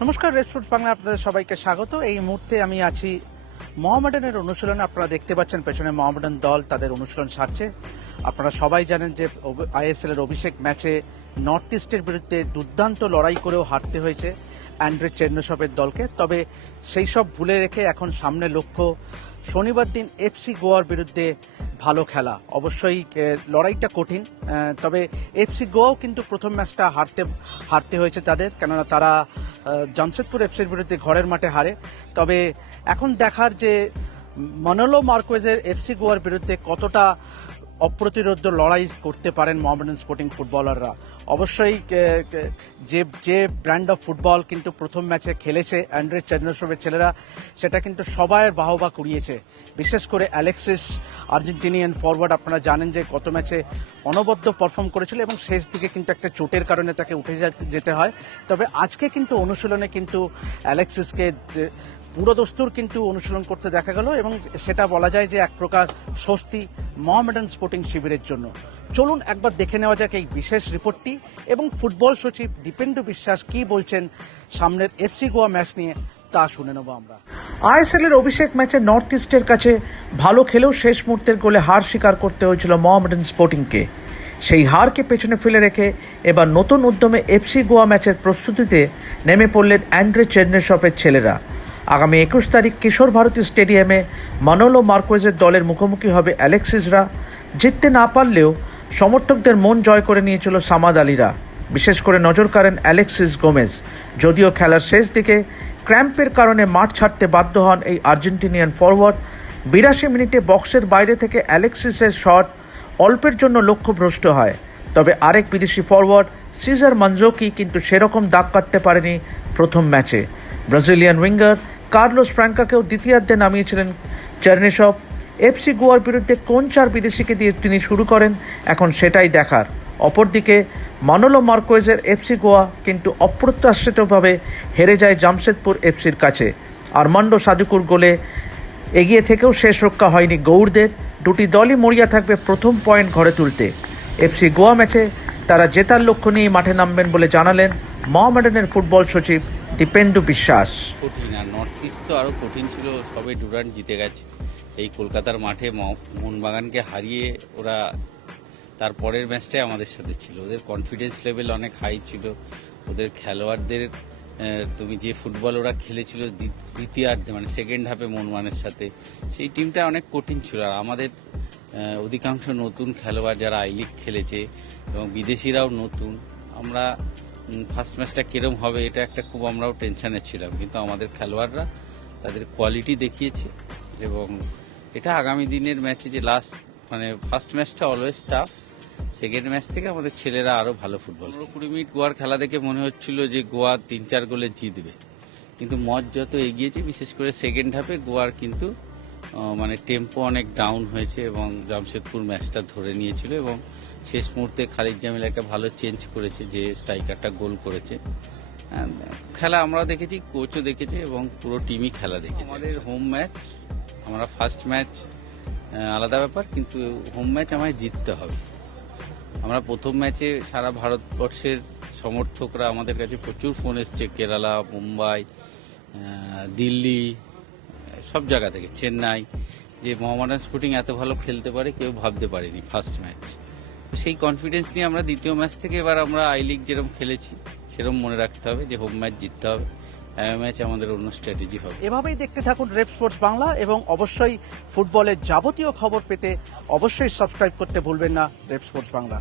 নমস্কার রেড বাংলা আপনাদের সবাইকে স্বাগত। এই মুহূর্তে আমি আছি মোহামেডানের অনুশীলনে। আপনারা দেখতে পাচ্ছেন পেছনে মোহামেডান দল তাদের অনুশীলন সারছে। আপনারা সবাই জানেন যে আইএসএল এর অভিষেক ম্যাচে নর্থ ইস্টের বিরুদ্ধে দুর্দান্ত লড়াই করেও হারতে হয়েছে অ্যান্ড্রে চেন্নসবের দলকে। তবে সেই সব ভুলে রেখে এখন সামনে লক্ষ্য শনিবার দিন এফসি গোয়ার বিরুদ্ধে ভালো খেলা। অবশ্যই লড়াইটা কঠিন তবে এফসি গোয়াও কিন্তু প্রথম ম্যাচটা হারতে হারতে হয়েছে তাদের। কেননা তারা জামশেদপুর এফসির বিরুদ্ধে ঘরের মাঠে হারে। তবে এখন দেখার যে মনোলো মার্কোয়েজের এফসি গোয়ার বিরুদ্ধে কতটা অপ্রতিরোধ লড়াই করতে পারেন মোহামেডান স্পোর্টিং ফুটবলাররা অবশ্যই যে যে ব্র্যান্ড অফ ফুটবল কিন্তু প্রথম ম্যাচে খেলেছে, অ্যান্ড্রে চেন্নসবের ছেলেরা, সেটা কিন্তু সবাইয়ের বাহবা কুড়িয়েছে। বিশেষ করে অ্যালেক্সিস, আর্জেন্টিনিয়ান ফরওয়ার্ড আপনারা জানেন যে গত ম্যাচে অনবদ্য পারফর্ম করেছিল এবং শেষ দিকে কিন্তু একটা চোটের কারণে তাকে উঠে যেতে হয়। তবে আজকে কিন্তু অনুশীলনে কিন্তু অ্যালেক্সিসকে যে- পুরো দস্তুর কিন্তু অনুশীলন করতে দেখা গেল এবং সেটা বলা যায় যে এক প্রকার স্বস্তি মহামেডান স্পোর্টিং শিবিরের জন্য। চলুন একবার দেখে নেওয়া যাক এই বিশেষ রিপোর্টটি। এবং ফুটবল সচিব দীপেন্দু বিশ্বাস কি বলছেন সামনের এফসি গোয়া ম্যাচ নিয়ে, তা শুনে নেব আমরা। আইএসএল এর অভিষেক ম্যাচে নর্থ ইস্টের কাছে ভালো খেলেও শেষ মুহূর্তের গোলে হার স্বীকার করতে হয়েছিল মোহামেডান স্পোর্টিংকে। সেই হারকে পেছনে ফেলে রেখে এবার নতুন উদ্যমে এফসি গোয়া ম্যাচের প্রস্তুতিতে নেমে পড়লেন অ্যান্ড্রে চেন্নেশপের ছেলেরা। আগামী একুশ তারিখ কিশোর ভারতী স্টেডিয়ামে মানোলো মার্কোয়েজের দলের মুখোমুখি হবে অ্যালেক্সিসরা। জিততে না পারলেও সমর্থকদের মন জয় করে নিয়েছিল সামাদ আলীরা। বিশেষ করে নজর কাড়েন অ্যালেক্সিস গোমেজ। যদিও খেলার শেষ দিকে ক্র্যাম্পের কারণে মাঠ ছাড়তে বাধ্য হন এই আর্জেন্টিনিয়ান ফরওয়ার্ড বিরাশি মিনিটে বক্সের বাইরে থেকে অ্যালেক্সিসের শট অল্পের জন্য লক্ষ্যভ্রষ্ট হয়। তবে আরেক বিদেশি ফরওয়ার্ড সিজার মানজোকি কিন্তু সেরকম দাগ কাটতে পারেনি প্রথম ম্যাচে। ব্রাজিলিয়ান উইঙ্গার কার্লোস ফ্র্যাঙ্কাকেও দ্বিতীয়ার্ধে নামিয়েছিলেন চার্নেসব এফসি গোয়ার বিরুদ্ধে কোন চার বিদেশিকে দিয়ে তিনি শুরু করেন, এখন সেটাই দেখার। অপরদিকে, মানোলো মার্কোয়েজের এফসি গোয়া কিন্তু অপ্রত্যাশিতভাবে হেরে যায় জামশেদপুর এফসির কাছে। আরমান্ডো সাদুকুর গোলে এগিয়ে থেকেও শেষ রক্ষা হয়নি গৌড়দের। দুটি দলই মরিয়া থাকবে প্রথম পয়েন্ট ঘরে তুলতে। এফসি গোয়া ম্যাচে তারা জেতার লক্ষ্য নিয়ে মাঠে নামবেন বলে জানালেন মোহামেডানের ফুটবল সচিব দীপেন্দু বিশ্বাস। কঠিন আর নর্থ ইস্ট তো আরও কঠিন ছিল সবে ডুরান্ট জিতে গেছে। এই কলকাতার মাঠে মোহনবাগানকে হারিয়ে ওরা তার পরের ম্যাচটাই আমাদের সাথে ছিল। ওদের কনফিডেন্স লেভেল অনেক হাই ছিল। ওদের খেলোয়াড়দের তুমি যে ফুটবল ওরা খেলেছিল দ্বি- দ্বিতীয়ার্ধে মানে সেকেন্ড হাফে মোহনবাগানের সাথে, সেই টিমটা অনেক কঠিন ছিল। আর আমাদের অধিকাংশ নতুন খেলোয়াড় যারা আই লিগ খেলেছে এবং বিদেশিরাও নতুন, আমরা ফার্স্ট ম্যাচটা কিরম হবে এটা একটা খুব আমরাও টেনশনে ছিলাম। কিন্তু আমাদের খেলোয়াড়রা তাদের কোয়ালিটি দেখিয়েছে এবং এটা আগামী দিনের ম্যাচে যে লাস্ট মানে ফার্স্ট ম্যাচটা অলওয়েজ টাফ সেকেন্ড ম্যাচ থেকে আমাদের ছেলেরা আরও ভালো ফুটবল কুড়ি মিনিট গোয়ার খেলা দেখে মনে হচ্ছিল যে গোয়া তিন চার গোলে জিতবে। কিন্তু মজ যত এগিয়েছে, বিশেষ করে সেকেন্ড হাফে গোয়ার কিন্তু মানে টেম্পো অনেক ডাউন হয়েছে এবং জামশেদপুর ম্যাচটা ধরে নিয়েছিল এবং শেষ মুহূর্তে খালিদ জামিল একটা ভালো চেঞ্জ করেছে যে স্ট্রাইকারটা গোল করেছে। খেলা আমরা দেখেছি কোচও দেখেছে এবং পুরো টিমই খেলা দেখেছে। আমাদের হোম ম্যাচ আমরা ফার্স্ট ম্যাচ আলাদা ব্যাপার, কিন্তু হোম ম্যাচ আমায় জিততে হবে। আমরা প্রথম ম্যাচে সারা ভারতবর্ষের সমর্থকরা আমাদের কাছে প্রচুর ফোন এসছে, কেরালা, মুম্বাই দিল্লি সব জায়গা থেকে, চেন্নাই, যে মোহামেডান স্পোর্টিং এত ভালো খেলতে পারে, কেউ ভাবতে পারেনি ফার্স্ট ম্যাচ সেই কনফিডেন্স নিয়ে আমরা দ্বিতীয় ম্যাচ থেকে এবার আমরা আই লিগ যেরকম খেলেছি, সেরকম মনে রাখতে হবে যে হোম ম্যাচ জিততে হবে। ম্যাচ আমাদের অন্য স্ট্র্যাটেজি হবে। এভাবেই দেখতে থাকুন রেপ স্পোর্টস বাংলা এবং অবশ্যই ফুটবলের যাবতীয় খবর পেতে অবশ্যই সাবস্ক্রাইব করতে ভুলবেন না রেপ স্পোর্টস বাংলা।